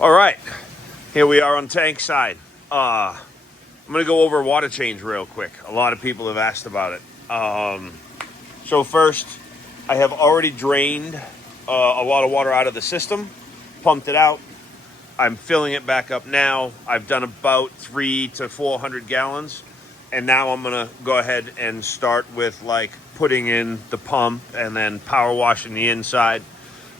All right, here we are on tank side. I'm gonna go over water change real quick. A lot of people have asked about it. So first, I have already drained a lot of water out of the system, pumped it out. I'm filling it back up now. I've done about 300 to 400 gallons, and now I'm gonna go ahead and start with like putting in the pump and then power washing the inside.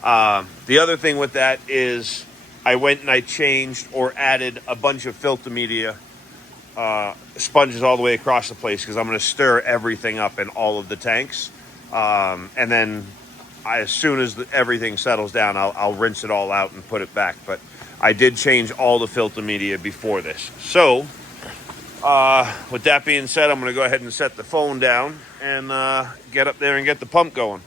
The other thing with that is I went and I changed or added a bunch of filter media sponges all the way across the place because I'm going to stir everything up in all of the tanks. And then as soon as everything settles down, I'll rinse it all out and put it back. But I did change all the filter media before this. So with that being said, I'm going to go ahead and set the phone down and get up there and get the pump going.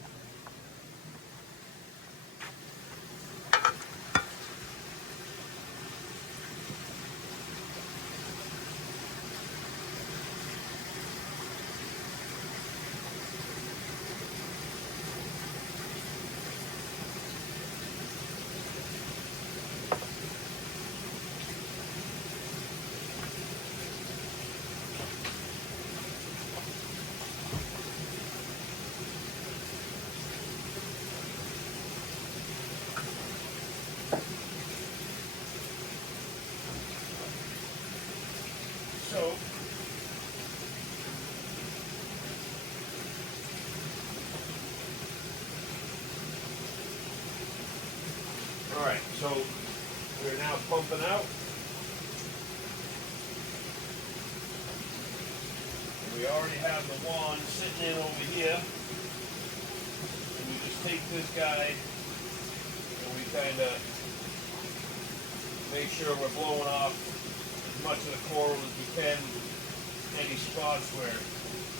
So all right, so we're now pumping out. We already have the wand sitting in over here. And we just take this guy and we kind of make sure we're blowing off as much of the coral as we can. Any spots where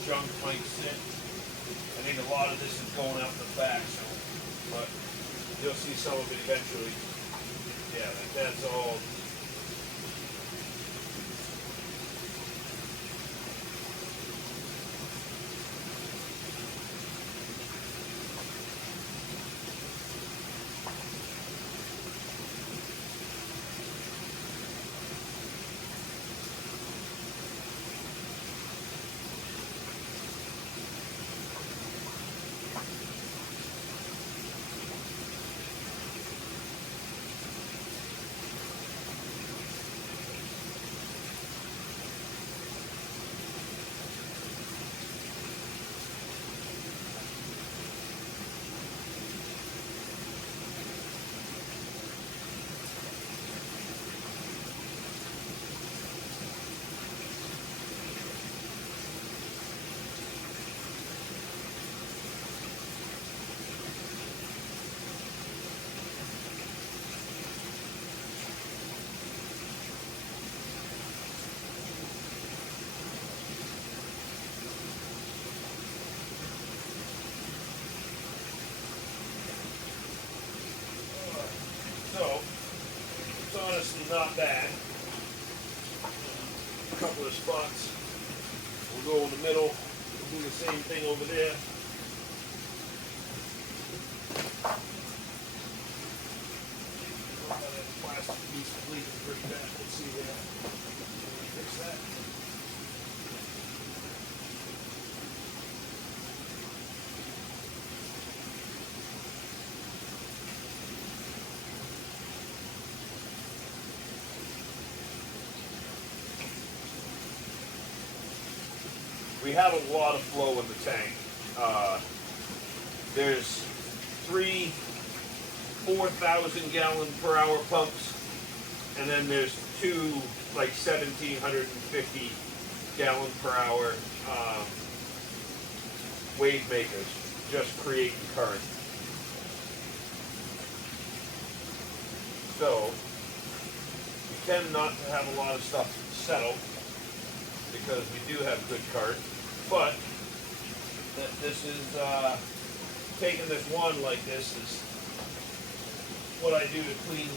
junk might sit. I think a lot of this is going out the back, so, but you'll see some of it eventually. Yeah, that's all. So, it's honestly not bad. A couple of spots. We'll go in the middle. We'll do the same thing over there. That plastic piece is leaking pretty bad. Let's see there. Can we fix that? We have a lot of flow in the tank. There's 3 4,000 gallon per hour pumps, and then there's 2 like 1,750 gallon per hour wave makers, just creating current. So we tend not to have a lot of stuff settle because we do have good current. But this is taking this wand like this is what I do to clean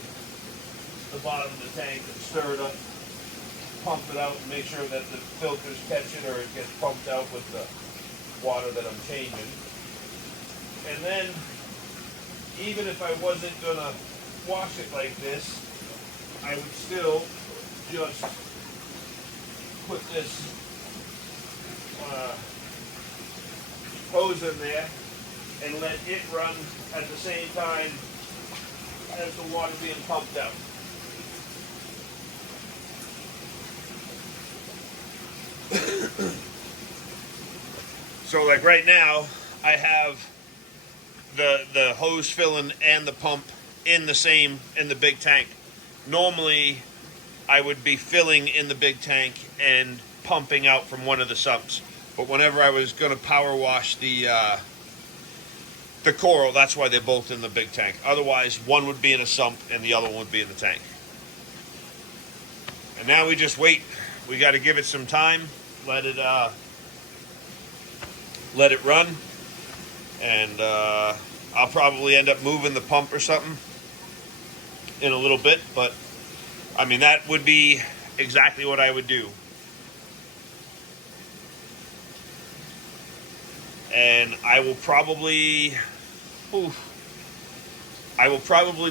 the bottom of the tank and stir it up, pump it out, and make sure that the filters catch it or it gets pumped out with the water that I'm changing. And then, even if I wasn't gonna wash it like this, I would still just put this hose in there and let it run at the same time as the water being pumped out. So like right now, I have the hose filling and the pump in the big tank. Normally, I would be filling in the big tank and pumping out from one of the sumps. But whenever I was going to power wash the coral, that's why they're both in the big tank. Otherwise, one would be in a sump and the other one would be in the tank. And now we just wait. We got to give it some time. Let it run. And I'll probably end up moving the pump or something in a little bit. But, I mean, that would be exactly what I would do. And I will probably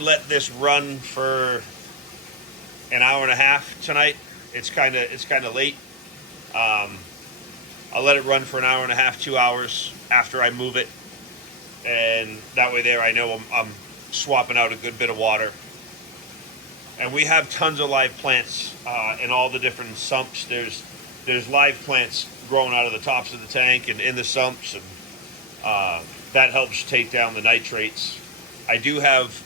let this run for an hour and a half tonight. It's kind of late. I'll let it run for an hour and a half, 2 hours after I move it, and that way there I know I'm swapping out a good bit of water. And we have tons of live plants in all the different sumps. There's live plants growing out of the tops of the tank and in the sumps, and that helps take down the nitrates. I do have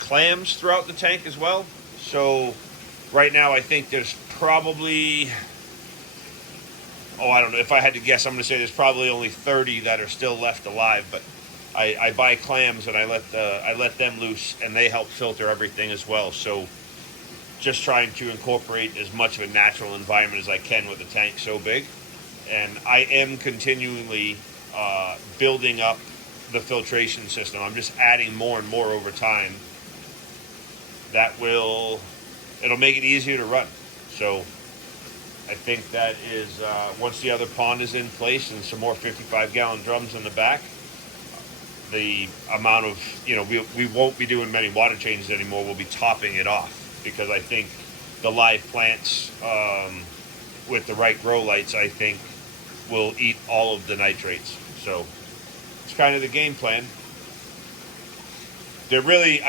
clams throughout the tank as well. So right now I think there's probably, I don't know, if I had to guess, I'm going to say there's probably only 30 that are still left alive. But I buy clams and I let them loose, and they help filter everything as well. So just trying to incorporate as much of a natural environment as I can with the tank so big. And I am continually building up the filtration system. I'm just adding more and more over time. It'll make it easier to run. So I think that is, once the other pond is in place and some more 55-gallon drums in the back, the amount of, we won't be doing many water changes anymore. We'll be topping it off, because I think the live plants with the right grow lights, I think, will eat all of the nitrates. So it's kind of the game plan. They're really,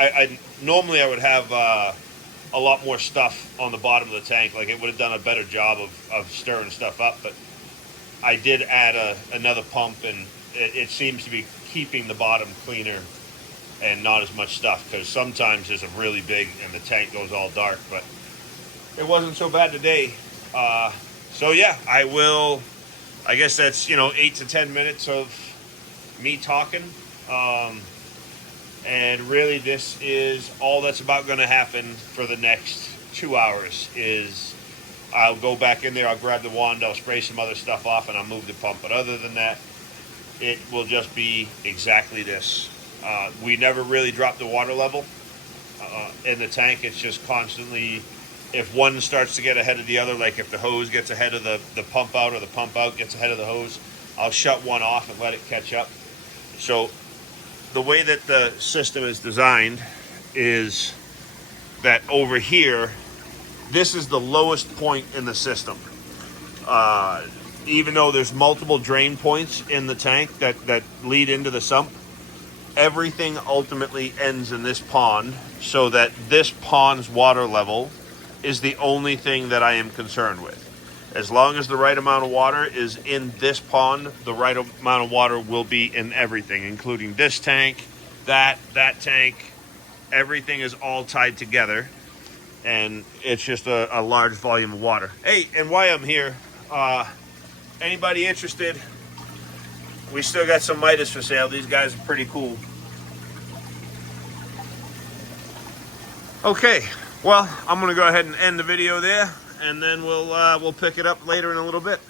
normally I would have a lot more stuff on the bottom of the tank. Like, it would have done a better job of stirring stuff up. But I did add another pump, and it seems to be keeping the bottom cleaner and not as much stuff, because sometimes there's a really big and the tank goes all dark. But it wasn't so bad today. So yeah, I guess that's 8 to 10 minutes of me talking, and really this is all that's about going to happen for the next 2 hours. Is I'll go back in there, I'll grab the wand, I'll spray some other stuff off, and I'll move the pump. But other than that, it will just be exactly this. We never really drop the water level in the tank. It's just constantly, if one starts to get ahead of the other, like if the hose gets ahead of the pump out, or the pump out gets ahead of the hose, I'll shut one off and let it catch up. So the way that the system is designed is that over here, this is the lowest point in the system. Even though there's multiple drain points in the tank that lead into the sump, everything ultimately ends in this pond, so that this pond's water level is the only thing that I am concerned with. As long as the right amount of water is in this pond, the right amount of water will be in everything, including this tank, that tank. Everything is all tied together, and it's just a large volume of water. Hey, and while I'm here, anybody interested? We still got some Midas for sale. These guys are pretty cool. Okay, well, I'm going to go ahead and end the video there, and then we'll pick it up later in a little bit.